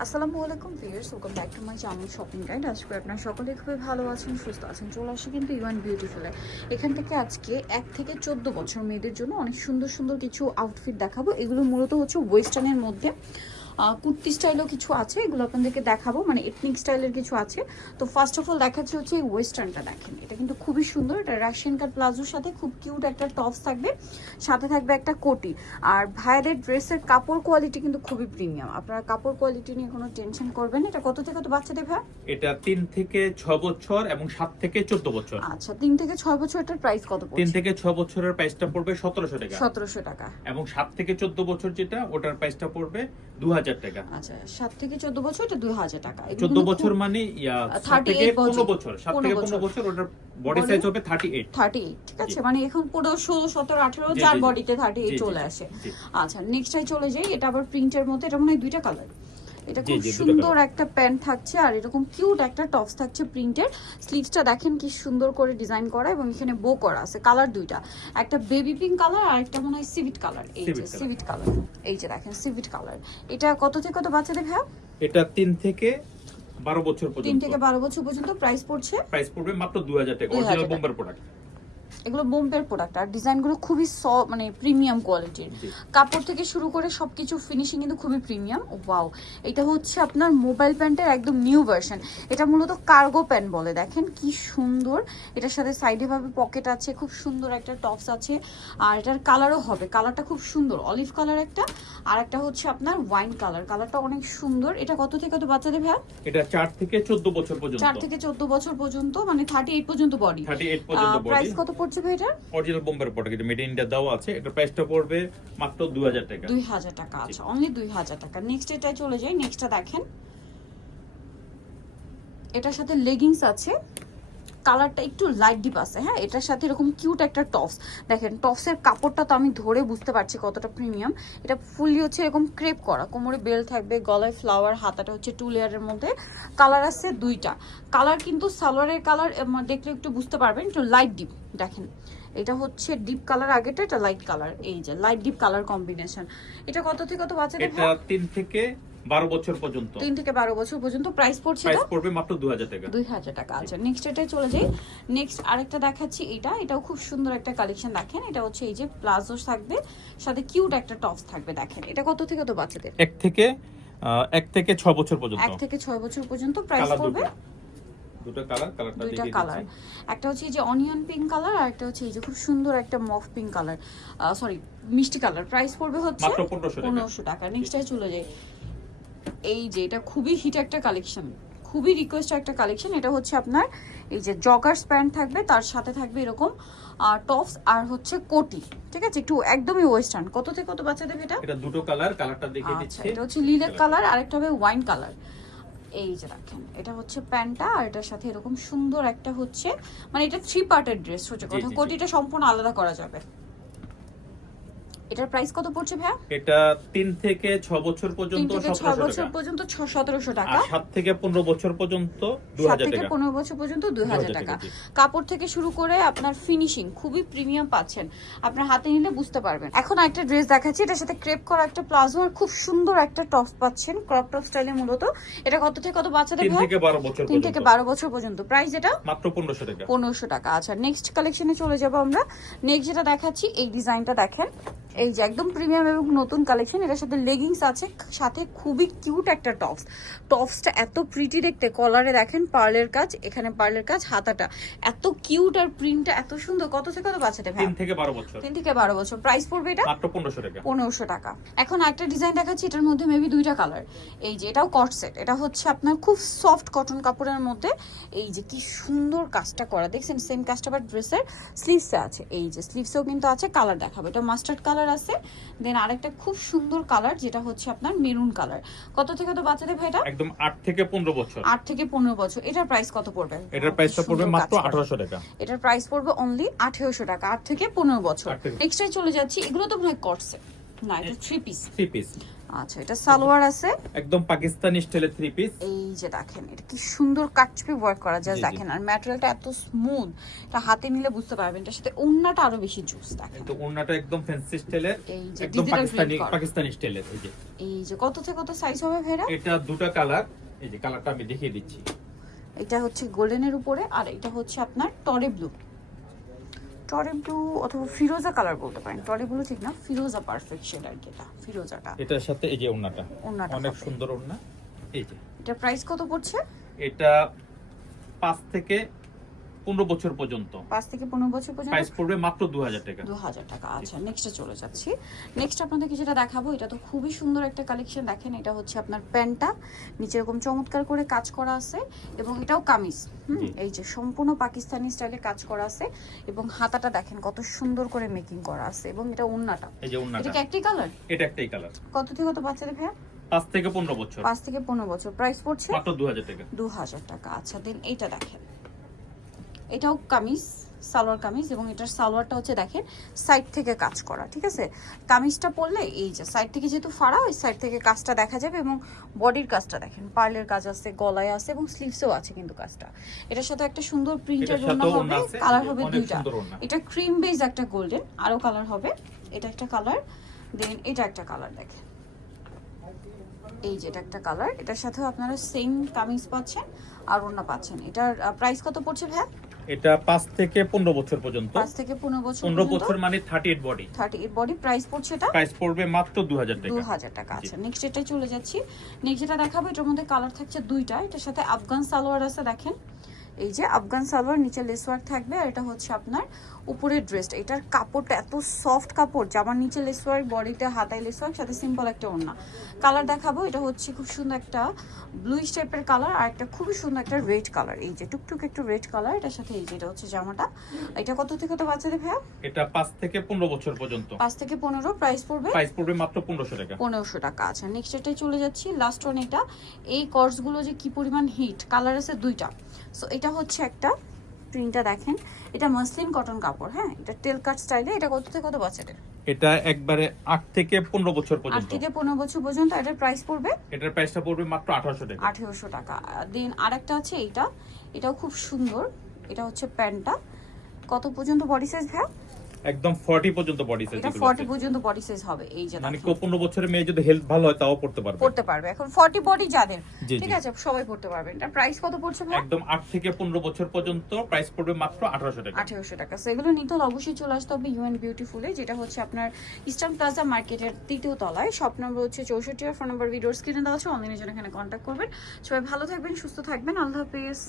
আসসালামু আলাইকুম viewers, welcome back to my channel shopping guide. আজকে আপনারা সকলে খুবই ভালো আছেন, সুস্থ আছেন। চলে আসি কিন্তু ইউএন বিউটিফুলে। এখান থেকে আজকে 1 থেকে 14 বছর মেয়েদের জন্য অনেক সুন্দর সুন্দর কিছু আউটফিট দেখাবো। এগুলো মূলত হচ্ছে ওয়েস্টার্নের মধ্যে, কুর্তি স্টাইলও কিছু আছে, এগুলো আপনাদেরকে দেখাবো, মানে এথনিক স্টাইলের কিছু আছে। তো ফার্স্ট অফ অল দেখাচ্ছি হচ্ছে এই ওয়েস্টার্নটা। দেখেন, এটা কিন্তু খুবই সুন্দর। এটা রাশিয়ান কাট প্লাজোর সাথে খুব কিউট একটা টপস থাকবে, সাথে থাকবে একটা কোটি। আর ভাইয়াদের ড্রেসের কাপড় কোয়ালিটি কিন্তু খুবই প্রিমিয়াম। আপনারা কাপড় কোয়ালিটি নিয়ে কোনো টেনশন করবেন না। এটা কত থেকে কত বাচ্চাদের ভাই? এটা 3 থেকে 6 বছর এবং 7 থেকে 14 বছর। আচ্ছা, 3 থেকে 6 বছর, এটার প্রাইস কত পড়ছে? 3 থেকে 6 বছরের প্রাইসটা পড়বে 1700 টাকা। 1700 টাকা। এবং 7 থেকে 14 বছর যেটা, ওটার প্রাইসটা পড়বে 2000 টাকা। আচ্ছা, 7 থেকে 14 বছর এটা 2000 টাকা। 14 বছর মানে 7 থেকে 15 বছর, 7 থেকে 15 বছর, ওটার বডি সাইজ হবে 38। 38, ঠিক আছে। মানে এখন পুরো 16, 17, 18 যার বডিতে 38 চলে আসে। আচ্ছা, নেক্সটটাই চলে যাই। এটা আবার প্রিন্টের মধ্যে, এটা মনে হয় দুইটা কালার। এটা খুব সুন্দর একটা প্যান্ট থাকছে আর এরকম কিউট একটা টপস থাকছে প্রিন্টের। স্লিভসটা দেখেন কি সুন্দর করে ডিজাইন করা এবং এখানে বো করা আছে। কালার দুইটা, একটা বেবি পিঙ্ক কালার আর একটা মনে হয় সিভিট কালার। এই যে সিভিট কালার, এই যে দেখেন সিভিট কালার। এটা কত থেকে কত বাচ্চাদের ভাই? এটা 3 থেকে 12 বছর পর্যন্ত। 3 থেকে 12 বছর পর্যন্ত প্রাইস পড়বে মাত্র 2000 টাকা। অরিজিনাল বোম্বের প্রোডাক্ট। এগুলো বোম্বের প্রোডাক্ট আর ডিজাইনগুলো খুবই মানে প্রিমিয়াম কোয়ালিটির। কাপড় থেকে শুরু করে সবকিছু ফিনিশিং কিন্তু খুবই প্রিমিয়াম। ওয়াও, এটা হচ্ছে আপনার মোবাইল প্যান্টের একদম নিউ ভার্সন। এটা মূলত কার্গো প্যান্ট বলে। দেখেন কি সুন্দর। এটার সাথে সাইডে ভাবে পকেট আছে, খুব সুন্দর একটা টপস আছে। আর এটার কালারও হবে, কালারটা খুব সুন্দর, অলিভ কালার একটা, আর একটা হচ্ছে আপনার ওয়াইন কালার। কালারটা অনেক সুন্দর। এটা কত থেকে কত বাচ্চাদের ভাই? এটা 4 থেকে 14 বছর পর্যন্ত। 4 থেকে 14 বছর পর্যন্ত, মানে 38 পর্যন্ত বডি। 38 পর্যন্ত বডি। প্রাইস কত পড়ছে ভাই এটা? অরিজিনাল বোম্বের প্রোডাক্ট, এটা মেড ইন ইন্ডিয়া দাও আছে। এটা প্রাইসটা পড়বে মাত্র 2000 টাকা। 2000 টাকা। আচ্ছা, অনলি 2000 টাকা। নেক্সট এটাই চলে যাই। নেক্সটটা দেখেন, এটার সাথে লেগিংস আছে, কালারটা একটু লাইট ডিপ আছে। হ্যাঁ, এটার সাথে এরকম কিউট একটা টপস। দেখেন টপসের কাপড়টা তো আমি ধরে বুঝতে পারছি কতটা প্রিমিয়াম। এটা ফুললি হচ্ছে এরকম ক্রেপ করা, কোমরে বেল থাকবে, গলায় ফ্লাওয়ার, হাতাটা হচ্ছে 2 লেয়ারের মধ্যে। কালার আছে দুইটা। কালার কিন্তু সালোয়ারের কালার দেখলে একটু বুঝতে পারবেন, একটু লাইট ডিপ। দেখেন, এটা হচ্ছে ডিপ কালার, আগেটা এটা লাইট কালার। এই যে লাইট ডিপ কালার কম্বিনেশন। এটা কত থেকে কত বাচ্চাদের? এটা 3 থেকে 12 বছর পর্যন্ত। 3 থেকে 12 বছর পর্যন্ত প্রাইস পড়ছে। প্রাইস পড়বে মাত্র 2000 টাকা। 2000 টাকা। আচ্ছা, নেক্সট এটাই চলে যাই। নেক্সট আরেকটা দেখাচ্ছি। এটাও খুব সুন্দর একটা কালেকশন। দেখেন, এটা হচ্ছে এই যে প্লাজো থাকবে, সাথে কিউট একটা টপস থাকবে। দেখেন, এটা কত থেকে কত বাচ্চাদের? 1 থেকে 6 বছর পর্যন্ত। 1 থেকে 6 বছর পর্যন্ত প্রাইস পড়বে। দুটো কালারটা দুইটা দেখিয়ে কালার, দিচ্ছি। একটা হচ্ছে এই যে অনিয়ন পিঙ্ক কালার আর একটা হচ্ছে এই যে খুব সুন্দর একটা মফ পিঙ্ক কালার, সরি মিষ্টি কালার। প্রাইস পড়বে হচ্ছে মাত্র 1500 টাকা। নেক্সটটাই চলে যাই। এই যে এটা খুবই হিট একটা কালেকশন, খুবই রিকোয়েস্ট একটা কালেকশন। এটা হচ্ছে আপনার এই যে জগার্স প্যান্ট থাকবে, তার সাথে থাকবে এরকম টপস আর হচ্ছে কোটি, ঠিক আছে, একটু একদমই ওয়েস্টার্ন। কত থেকে কত বাচ্চাদের এটা? এটা দুটো কালার, কালারটা দেখিয়ে দিচ্ছি। এটা হচ্ছে লিলেক কালার আর একটা হবে ওয়াইন কালার। এই যে দেখেন, এটা হচ্ছে প্যান্টটা আর এটার সাথে এরকম সুন্দর একটা হচ্ছে, মানে এটা 3 পার্টের ড্রেস হচ্ছে কথা। কোটিটা সম্পূর্ণ আলাদা করা যাবে। এটার প্রাইস কত পড়ছে ভাই? এটা 3 থেকে 6 বছর পর্যন্ত 3 থেকে 6 বছর পর্যন্ত 1700 টাকা। আর 7 থেকে 15 বছর পর্যন্ত 2000 টাকা। 7 থেকে 15 বছর পর্যন্ত 2000 টাকা। কাপড় থেকে শুরু করে আপনার ফিনিশিং খুবই প্রিমিয়াম পাচ্ছেন, আপনার হাতে নিলে বুঝতে পারবেন। এখন একটা ড্রেস দেখাচ্ছি, এটার সাথে ক্রেপ করা একটা প্লাজো আর খুব সুন্দর একটা টপস পাচ্ছেন, ক্রপ টপ স্টাইলে মূলত। এটা কত থেকে কত বাচ্চাদের ভাই? 3 থেকে 12 বছর 3 থেকে 12 বছর পর্যন্ত। প্রাইস এটা মাত্র 1500 টাকা। 1500 টাকা। আচ্ছা, নেক্সট কালেকশনে চলে যাব আমরা। নেক্সট যেটা দেখাচ্ছি, এই ডিজাইনটা দেখেন, এই যে একদম প্রিমিয়াম এবং নতুন কালেকশন। এটার সাথে লেগিংস আছে, সাথে খুবই কিউট একটা টপস। টপসটা এত প্রিটি দেখতে, কলারে দেখেন পার্লের কাজ, এখানে পার্লের কাজ, হাতাটা এত কিউট আর প্রিন্টটা এত সুন্দর। কত থেকে কত বাচ্চাদের ভাই? 3 থেকে 12 বছর। 3 থেকে 12 বছর। প্রাইস পড়বে এটা মাত্র 1500 টাকা। 1500 টাকা। এখন একটা ডিজাইন দেখাচ্ছি, এটার মধ্যে মেবি দুইটা কালার। এই যে এটাও কট সেট, এটা হচ্ছে আপনার খুব সফট কটন কাপড়ের মধ্যে। এই যে কি সুন্দর কাজটা করা, দেখছেন সেম কাজটা আবার ড্রেসের স্লিভসে আছে। এই যে স্লিভসেও কিন্তু আছে, কালার দেখাবো। এটা মাস্টার্ড কালার আছে, দেন আরেকটা খুব সুন্দর কালার যেটা হচ্ছে আপনার মেরুন কালার। কত থেকে কত বাচ্চাদের ভাই এটা? একদম 8 থেকে 15 বছর। 8 থেকে 15 বছর। এটার প্রাইস কত পড়বে? এটার প্রাইসটা পড়বে মাত্র 1800 টাকা। এটার প্রাইস পড়বে অনলি 1800 টাকা, 8 থেকে 15 বছর। নেক্সটে চলে যাচ্ছি। এগুলো তো মনে হয় কট সেট না, এটা 3 পিস। 3 পিস। আচ্ছা এটা সালোয়ার আছে একদম পাকিস্তানি স্টাইলের থ্রি পিস। এই যে দেখেন এটা কি সুন্দর কাটছবি ওয়ার্ক করা যায় দেখেন, আর ম্যাটেরিয়ালটা এত স্মুথ, এটা হাতে নিলে বুঝতে পারবেন। এটার সাথে ওন্নাটা আরো বেশি জুস দেখেন, তো ওন্নাটা একদম ফ্যান্সি স্টাইলের, এই যে একদম ডিজিটাল পাকিস্তানি স্টাইলের। এই যে কত থেকে কত সাইজ হবে ভেরা? এটা দুটো কালার, এই যে কালারটা আমি দেখিয়ে দিচ্ছি। এটা হচ্ছে গোল্ডেনের উপরে, আর এটা হচ্ছে আপনার টরে ব্লু অথবা ফিরোজা কালার বলতে পারেন। টরে ব্লু ঠিক না, ফিরোজা পারফেক্ট শেড আর কি, এটা ফিরোজাটা। এটার সাথে এই যে ওন্নাটা অনেক হবে। সুন্দর ওন্না। এই যে এটা প্রাইস কত পড়ছে? এটা 5 থেকে 15 বছর পর্যন্ত, 5 থেকে 15 বছর পর্যন্ত প্রাইস পড়বে মাত্র 2000 টাকা। 2000 টাকা। আচ্ছা নেক্সটে চলে যাচ্ছি। নেক্সট আপনাদেরকে যেটা দেখাবো, এটা তো খুবই সুন্দর একটা কালেকশন দেখেন। এটা হচ্ছে আপনার প্যান্টটা, নিচে এরকম চমৎকার করে কাজ করা আছে, এবং এটাও কামিজ। এই যে সম্পূর্ণ পাকিস্তানি স্টাইলে কাজ করা আছে, এবং হাতাটা দেখেন কত সুন্দর করে মেকিং করা আছে, এবং এটা ওন্নাটা। এই যে ওন্নাটা, এটা কি একটাই কালার? এটা একটাই কালার। কত থেকে কত বাচ্চাদের ভাইয়া? 5 থেকে 15 বছর। 5 থেকে 15 বছর। প্রাইস পড়ছে মাত্র 2000 টাকা। 2000 টাকা। আচ্ছা দেন এইটা দেখেন, এটাও কামিজ, সালোয়ার কামিজ, এবং এটার সালোয়ারটা হচ্ছে দেখেন সাইড থেকে কাজ করা, ঠিক আছে। কামিজটা পরলে এই যে সাইড থেকে যেহেতু ফাড়া, ওই সাইড থেকে কাজটা দেখা যাবে, এবং বডির কাজটা দেখেন পার্লের কাজ আছে, গলায় আছে, এবং স্লিভসেও আছে কিন্তু কাজটা। এটার সাথে একটা সুন্দর প্রিন্টের ওড়না হবে, কালার হবে দুইটা। এটা ক্রিম বেজ একটা গোল্ডেন, আরো কালার হবে। এটা একটা কালার, দেন এটা একটা কালার দেখেন, এই যে এটা একটা কালার। এটার সাথেও আপনারা সেম কামিজ পাচ্ছেন আর ওড়না পাচ্ছেন। এটার প্রাইস কত পড়ছে ভাই? এটা 5 থেকে 15 বছর পর্যন্ত। 5 থেকে 15 বছর 15 বছর মানে 38 বডি। 38 বডি। প্রাইস পড়ছে এটা? প্রাইস পড়বে মাত্র 2000 টাকা। 2000 টাকা। আচ্ছা নেক্সট এটাই চলে যাচ্ছি। নেক্সট যেটা দেখাবো, এটার মধ্যে কালার থাকছে দুইটা। এটার সাথে আফগান সালোয়ার আছে দেখেন, এই যে আফগান সালোয়ার, নিচে লেস ওয়ার্ক থাকবে, আর এটা হচ্ছে আপনার উপরের ড্রেসটা। এটার কাপড়টা এত সফট কাপড়, জামার নিচে লেস ওয়ার্ক, বডিতে হাতায় লেস ওয়ার্ক, সাথে সিম্পল একটা ওড়না। কালার দেখাবো, এটা হচ্ছে খুব সুন্দর একটা ব্লুইশ টাইপের কালার, আর একটা খুবই সুন্দর একটা রেড কালার, এই যে টুকটুক একটু রেড কালার। এটার সাথে এই যে এটা হচ্ছে জামাটা। এটা কত থেকে কত বাচ্চাদের ভাইয়া? এটা 5 থেকে 15 বছর পর্যন্ত। 5 থেকে 15। প্রাইস পড়বে? প্রাইস পড়বে মাত্র 1500 টাকা। 1500 টাকা। আচ্ছা নেক্সট এটাই চলে যাচ্ছি, লাস্ট ওয়ান। এটা এই কর্সগুলো যে কি পরিমাণ হিট, কালার আছে দুইটা। সো এটা হচ্ছে একটা, প্রিন্টটা দেখেন, এটা মসলিন কটন কাপড়, হ্যাঁ এটা টেল কাট স্টাইলে। এটা কত থেকে কত বাচ্চাদের? এটা একবারে 8 থেকে 15 বছর 8 পর্যন্ত। থেকে 15 বছর পর্যন্ত। এটার প্রাইস পড়বে? এটার প্রাইসটা পড়বে মাত্র 1800 টাকা। 1800 টাকা। দেন আরেকটা আছে এইটা, এটাও খুব সুন্দর। এটা হচ্ছে প্যান্টটা, কত পর্যন্ত বডি সাইজ ভাই? একদম 40 পর্যন্ত বডি সাইজ। এটা 40 পর্যন্ত বডি সাইজ হবে, এই যে মানে দেখেন। 15 বছরের মেয়ে যদি হেলথ ভালো হয় তাও পড়তে পারবে। পড়তে পারবে। এখন 40 বডি যাদের, জি, ঠিক জি। আছে, সবাই পড়তে পারবেন। এটা প্রাইস কত পড়ছে ভাই? একদম 8 থেকে 15 বছর পর্যন্ত প্রাইস পড়বে মাত্র 1800 টাকা। 1800 টাকা। সো এগুলো নিতে হলে অবশ্যই চলে আসতে হবে ইউএন বিউটিফুলে, যেটা হচ্ছে আপনার ইস্টার্ন প্লাজা মার্কেটের 3য় তলায়। শপ নম্বর হচ্ছে 64, আর ফোন নাম্বার ভিডিওর স্ক্রিনে দেওয়া আছে। অনলাইনের জন্য এখানে কন্ট্যাক্ট করবেন। সবাই ভালো থাকবেন, সুস্থ থাকবেন, আল্লাহ হাফেজ।